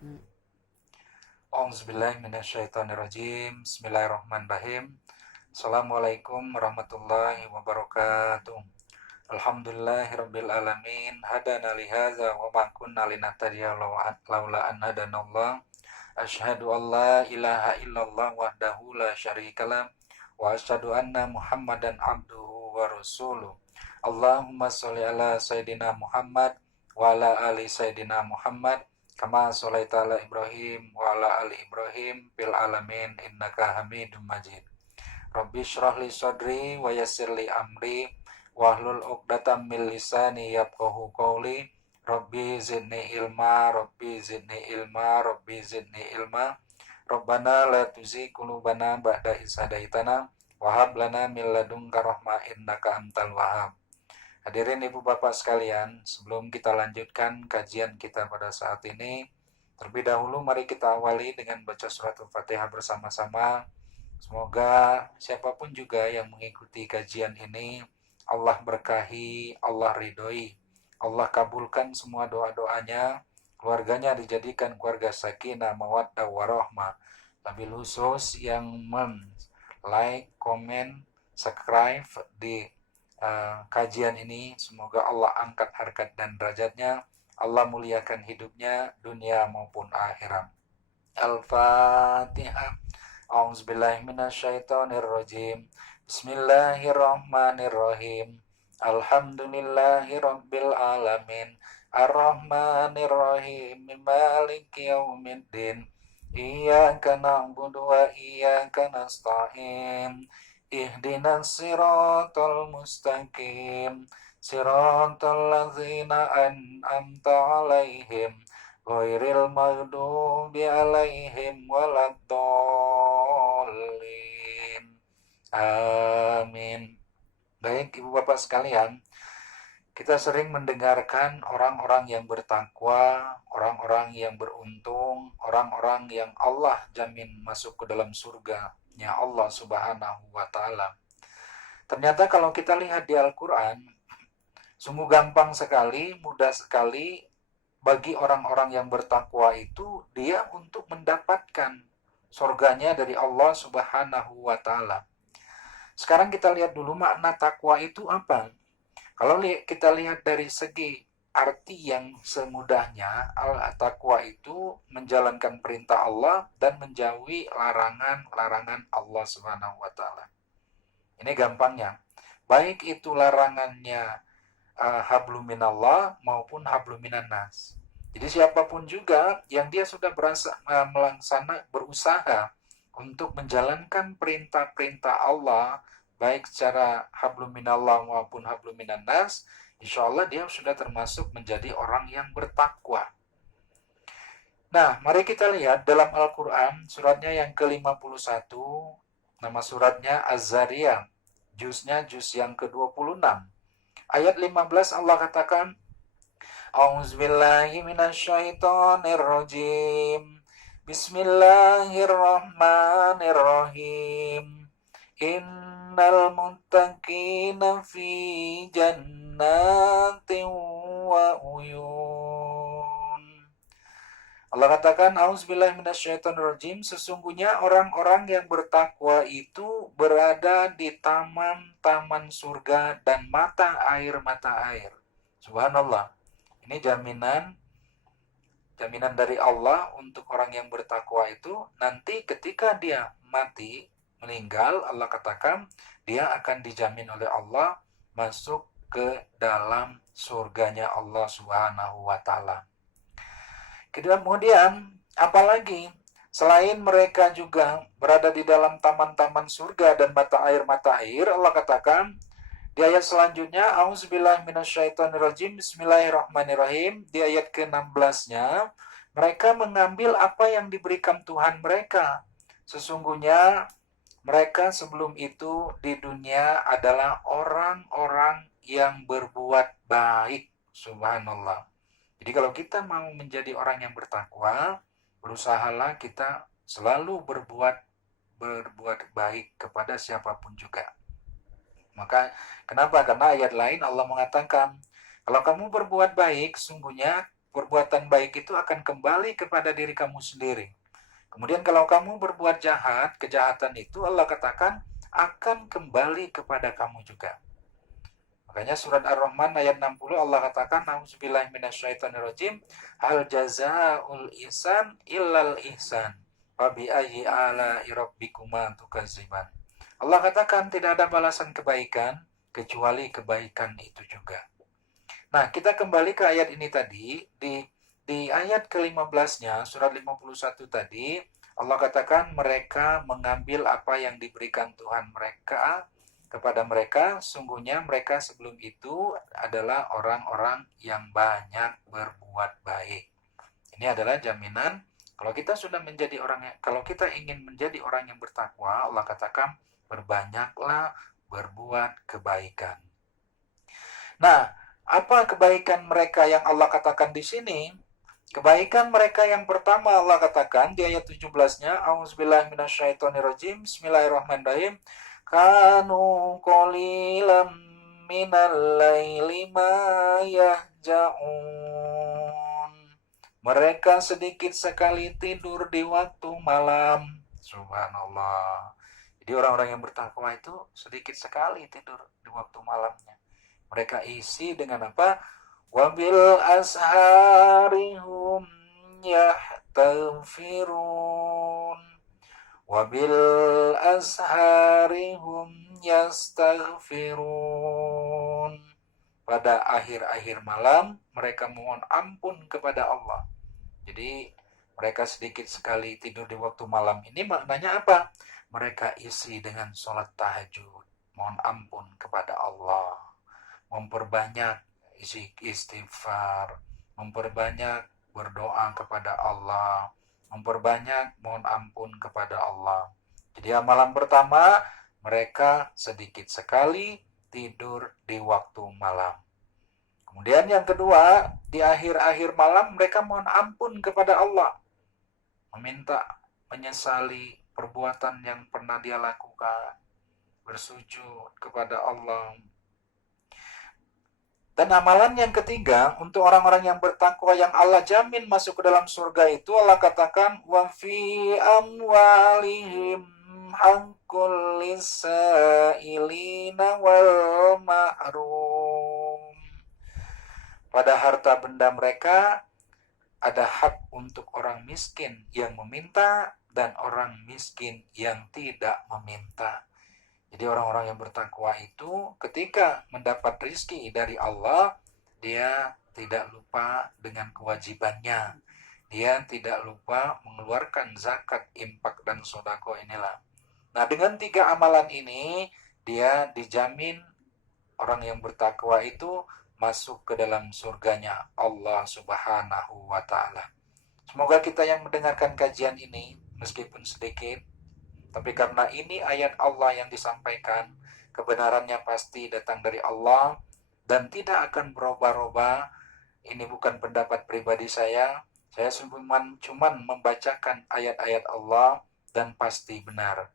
Hmm. A'udzubillahiminasyaitonirrajim. Bismillahirrahmanirrahim. Assalamualaikum warahmatullahi wabarakatuh. Alhamdulillahirabbil alamin. Hadana lihaza wa ma kunna linahtadiya laula an hadanallah. Asyhadu an la ilaha illallah wahdahu la syarikalah wa asyhadu anna Muhammadan abduhu wa rasuluh. Allahumma sholli ala sayidina Muhammad wa ala ali sayidina Muhammad kama sholaita ala Ibrahim wa ala ali Ibrahim fil alamin innaka Hamidum Majid. Rabbi shrah li sadri wa yassir li amri wahlul 'uqdatam min lisani yafqahu qawli. Rabbi zidni ilma, Rabbi zidni ilma, Rabbi zidni ilma. Rabbana la tuzigh qulubana ba'da idh hadaitana wa hab lana min ladunka rahmah innaka antal wahhab. Hadirin ibu bapak sekalian, sebelum kita lanjutkan kajian kita pada saat ini, terlebih dahulu mari kita awali dengan baca surat Al-Fatihah bersama-sama. Semoga siapapun juga yang mengikuti kajian ini, Allah berkahi, Allah ridhoi, Allah kabulkan semua doa-doanya, keluarganya dijadikan keluarga sakinah, mawaddah, warahmah. Wabil khusus yang like, komen, subscribe di kajian ini, semoga Allah angkat harkat dan derajatnya, Allah muliakan hidupnya dunia maupun akhirat. Al-Fatihah. A'udzubillahiminasyaitonirrajim. Bismillahirrahmanirrahim. Alhamdulillahirabbil alamin. Ar-Rahmanirrahim. Maliki yaumiddin. Iyyaka na'budu wa iyyaka nasta'in. Ihdinas siratal mustaqim. Siratal ladzina an'amta 'alaihim ghairil maghdubi 'alaihim waladdallin. Amin. Baik ibu bapak sekalian, kita sering mendengarkan orang-orang yang bertakwa, orang-orang yang beruntung, orang-orang yang Allah jamin masuk ke dalam surga-Nya Allah Subhanahu wa taala. Ternyata kalau kita lihat di Al-Qur'an, sungguh gampang sekali, mudah sekali bagi orang-orang yang bertakwa itu dia untuk mendapatkan surganya dari Allah Subhanahu wa taala. Sekarang kita lihat dulu makna takwa itu apa. Kalau kita lihat dari segi arti yang semudahnya, al-taqwa itu menjalankan perintah Allah dan menjauhi larangan-larangan Allah Subhanahu wa taala. Ini gampangnya. Baik itu larangannya hablum minallah maupun hablum minan nas. Jadi siapapun juga yang dia sudah berusaha untuk menjalankan perintah-perintah Allah, baik secara hablum minallah maupun hablum minan nas, insya Allah dia sudah termasuk menjadi orang yang bertakwa. Nah, mari kita lihat dalam Al-Quran, suratnya yang ke-51, nama suratnya Az-Zariyah, juznya juz yang ke-26. Ayat 15 Allah katakan, A'udzubillahi minasyaitonirrajim. Bismillahirrahmanirrahim. Innal muttaqina fi jannatin wa uyun. Allah katakan, A'udzubillahi minasyaitonirrajim, sesungguhnya orang-orang yang bertakwa itu berada di taman-taman surga dan mata air. Subhanallah. Ini jaminan dari Allah untuk orang yang bertakwa itu, nanti ketika dia mati, meninggal, Allah katakan dia akan dijamin oleh Allah masuk ke dalam surganya Allah Subhanahu wa taala. Kemudian apalagi selain mereka juga berada di dalam taman-taman surga dan mata air, Allah katakan di ayat selanjutnya, A'udzubillahi minasyaitonirrajim, Bismillahirrahmanirrahim, di ayat ke-16-nya, mereka mengambil apa yang diberikan Tuhan mereka. Sesungguhnya mereka sebelum itu di dunia adalah orang-orang yang berbuat baik. Subhanallah. Jadi kalau kita mau menjadi orang yang bertakwa, berusahalah kita selalu berbuat baik kepada siapapun juga. Maka kenapa? Karena ayat lain Allah mengatakan, kalau kamu berbuat baik, sungguhnya perbuatan baik itu akan kembali kepada diri kamu sendiri. Kemudian kalau kamu berbuat jahat, kejahatan itu Allah katakan akan kembali kepada kamu juga. Makanya surat Ar-Rahman ayat 60 Allah katakan, A'udzubillahi minasyaitonirrajim, hal jazaa'ul ihsan illal ihsan. Wa bi ayyi ala'i rabbikuma tukadziban. Allah katakan tidak ada balasan kebaikan kecuali kebaikan itu juga. Nah, kita kembali ke ayat ini tadi. Di ayat ke-15-nya, surat 51 tadi, Allah katakan mereka mengambil apa yang diberikan Tuhan mereka kepada mereka. Sungguhnya mereka sebelum itu adalah orang-orang yang banyak berbuat baik. Ini adalah jaminan kalau kita sudah menjadi kalau kita ingin menjadi orang yang bertakwa, Allah katakan berbanyaklah berbuat kebaikan. Nah, apa kebaikan mereka yang Allah katakan di sini? Kebaikan mereka yang pertama Allah katakan di ayat 17-nya, A'udzubillahi minasyaitonirrajim, Bismillahirrahmanirrahim. Kanu qalilan minal laili ma yahja'un. Mereka sedikit sekali tidur di waktu malam. Subhanallah. Jadi orang-orang yang bertakwa itu sedikit sekali tidur di waktu malamnya. Mereka isi dengan apa? Wabil asharihum yastaghfirun. Wabil asharihum yastaghfirun. Pada akhir-akhir malam mereka mohon ampun kepada Allah. Jadi mereka sedikit sekali tidur di waktu malam. Ini maknanya apa? Mereka isi dengan sholat tahajud, mohon ampun kepada Allah, memperbanyak istighfar, memperbanyak berdoa kepada Allah, memperbanyak mohon ampun kepada Allah. Jadi amalan pertama, mereka sedikit sekali tidur di waktu malam. Kemudian yang kedua, di akhir-akhir malam mereka mohon ampun kepada Allah, meminta, menyesali perbuatan yang pernah dia lakukan, bersujud kepada Allah. Dan amalan yang ketiga, untuk orang-orang yang bertakwa yang Allah jamin masuk ke dalam surga itu, Allah katakan, wa fi amwalihim haqqul lisailina wal mahrum. Pada harta benda mereka ada hak untuk orang miskin yang meminta dan orang miskin yang tidak meminta. Jadi orang-orang yang bertakwa itu ketika mendapat rizki dari Allah, dia tidak lupa dengan kewajibannya. Dia tidak lupa mengeluarkan zakat, infak, dan sodako inilah. Nah, dengan 3 amalan ini, dia dijamin orang yang bertakwa itu masuk ke dalam surganya Allah Subhanahu wa Ta'ala. Semoga kita yang mendengarkan kajian ini, meskipun sedikit, tapi karena ini ayat Allah yang disampaikan, kebenarannya pasti datang dari Allah dan tidak akan berubah-ubah. Ini bukan pendapat pribadi saya cuma membacakan ayat-ayat Allah dan pasti benar.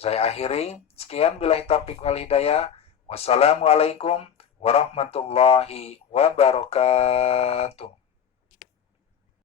Saya akhiri, sekian, billahi taufiq wal hidayah. Wassalamualaikum warahmatullahi wabarakatuh.